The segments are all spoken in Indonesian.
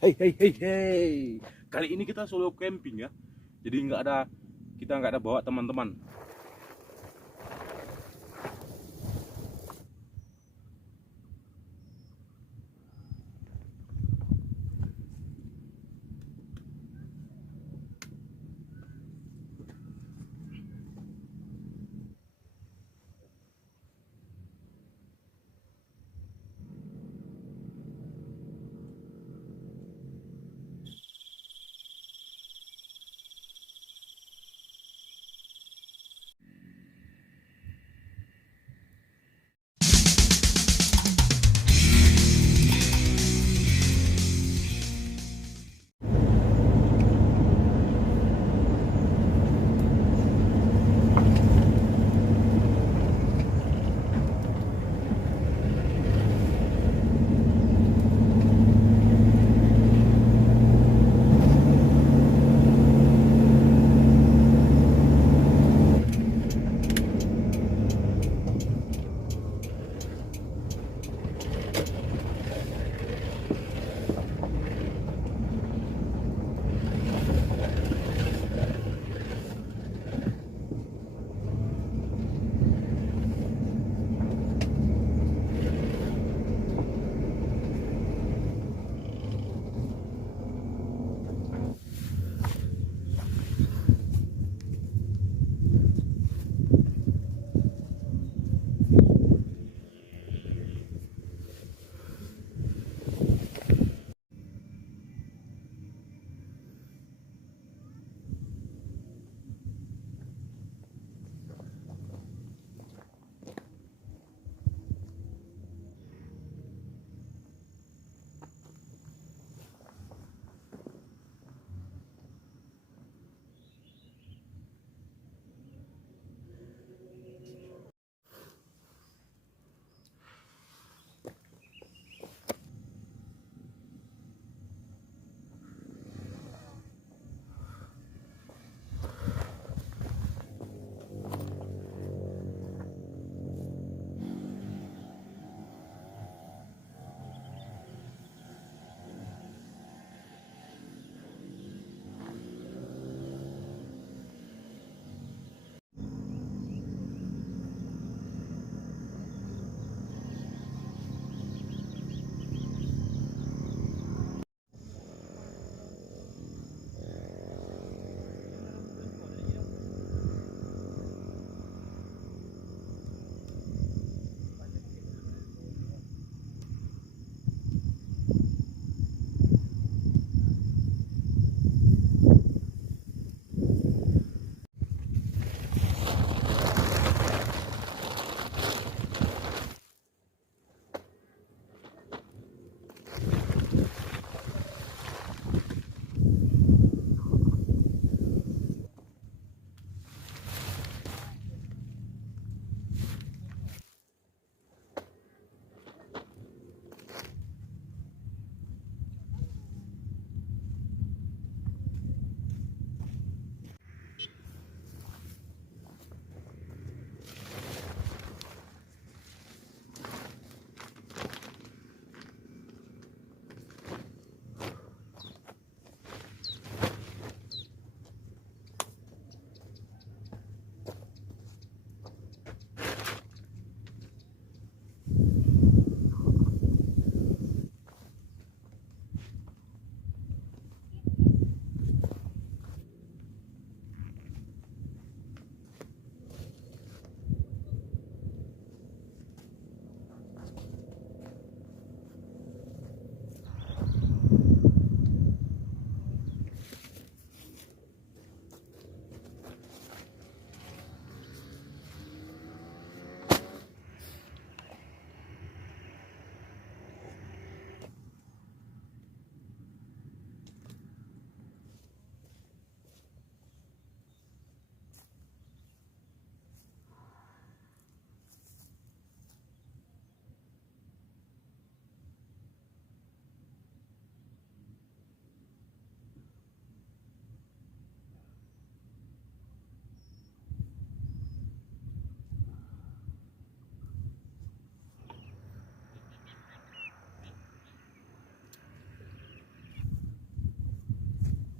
Hey hey hey hey. Kali ini kita solo camping ya. Jadi kita nggak ada bawa teman-teman.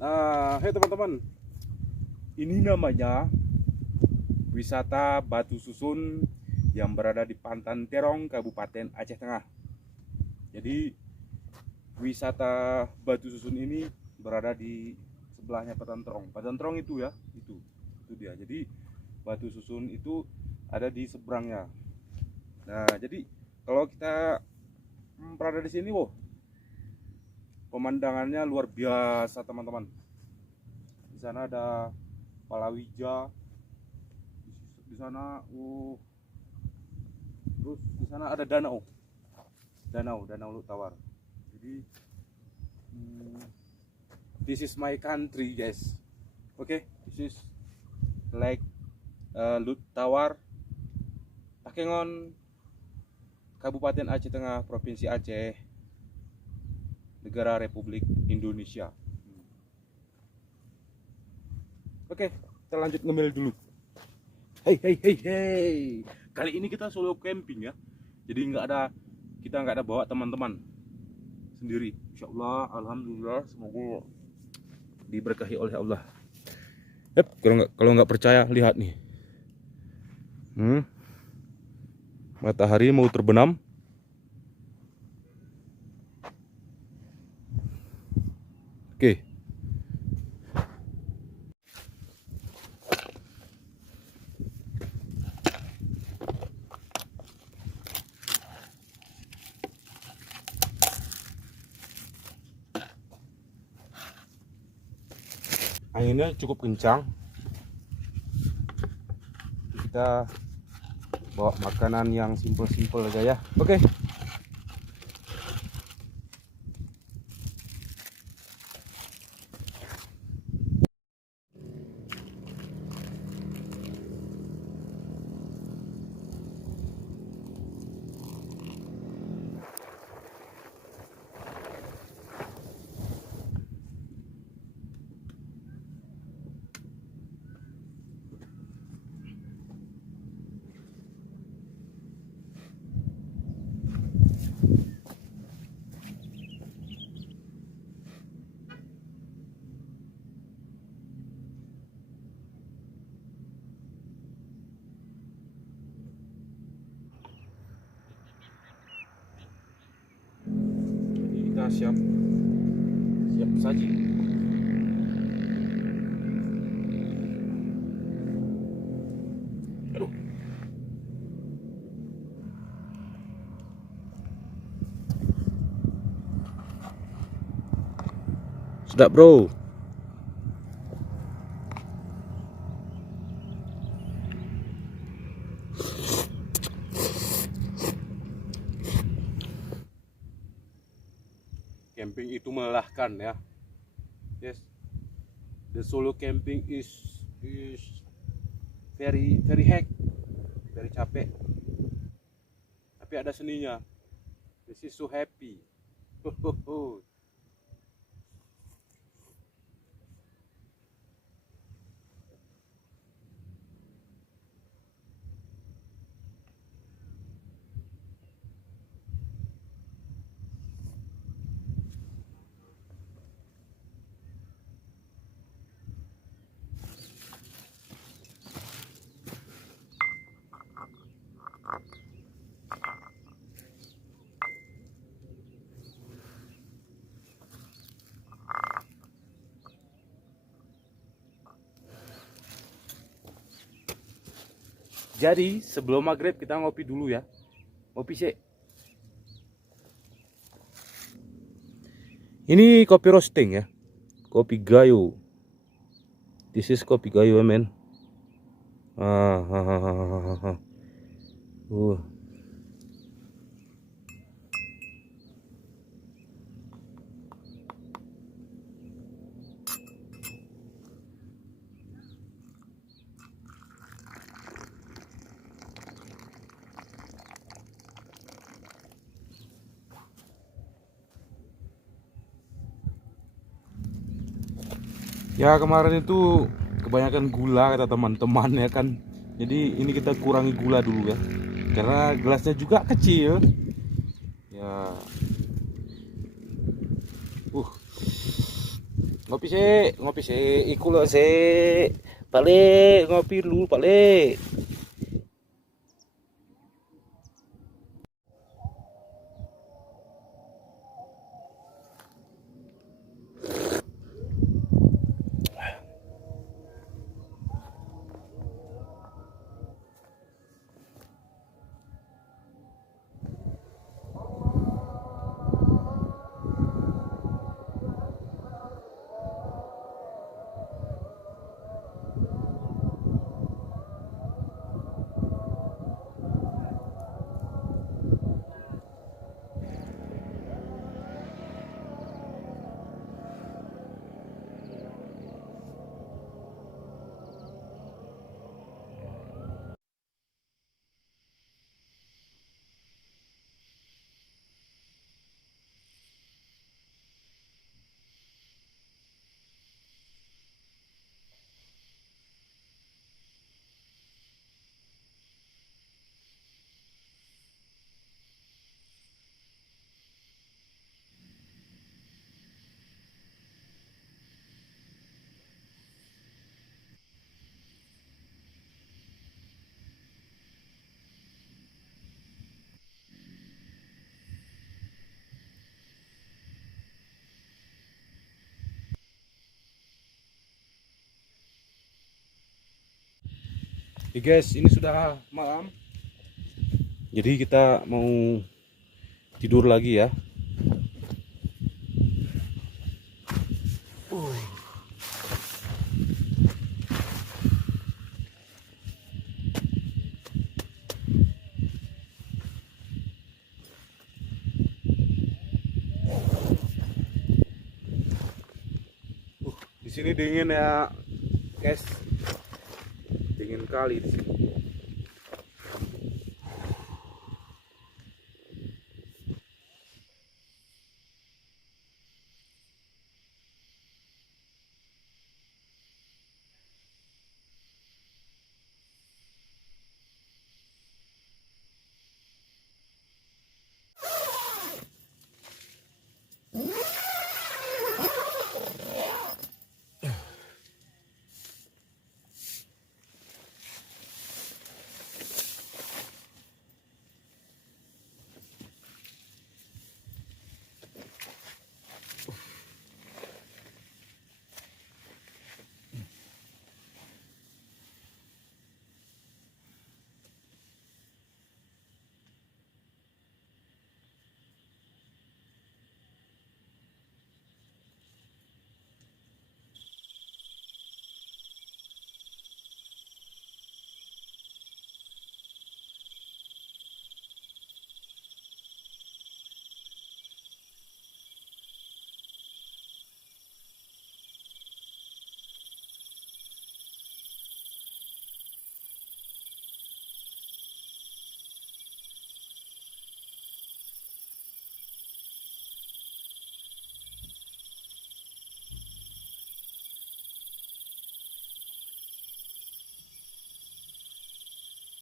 Nah, hei teman-teman, ini namanya wisata Batu Susun yang berada di Pantan Terong, Kabupaten Aceh Tengah. Jadi wisata Batu Susun ini berada di sebelahnya Pantan Terong. Pantan Terong itu ya, itu dia. Jadi Batu Susun itu ada di seberangnya. Nah, jadi kalau kita berada di sini, wow, pemandangannya luar biasa teman-teman. Di sana ada palawija, di sana terus di sana ada danau Laut Tawar. Jadi this is my country guys. Okay, this is like Laut Tawar, Takengon, Kabupaten Aceh Tengah, Provinsi Aceh, Negara Republik Indonesia. Oke, kita lanjut ngemil dulu. Hey. Kali ini kita solo camping ya. Jadi kita nggak ada bawa teman-teman, sendiri. Insya Allah, alhamdulillah, semoga diberkahi oleh Allah. Kalau nggak percaya, lihat nih. Matahari mau terbenam. Oke. Anginnya cukup kencang. Kita bawa makanan yang simpel-simpel aja ya. Oke. Kita siap saji. Aduh. Sedap bro. Camping itu melelahkan ya. Yes. The solo camping is very hack, very capek. Tapi ada seninya. This is so happy. Jadi sebelum maghrib kita ngopi dulu ya. Ngopi sih. Ini kopi roasting ya. Kopi gayo. This is kopi gayo men. Ya kemarin itu kebanyakan gula kata teman-teman ya kan. Jadi ini kita kurangi gula dulu ya. Karena gelasnya juga kecil. Ya. Ngopi sih, iku lho sih. Balik, ngopi dulu, balik. Oke guys, ini sudah malam. Jadi kita mau tidur lagi ya. Di sini dingin ya, guys. Dingin kali di sini.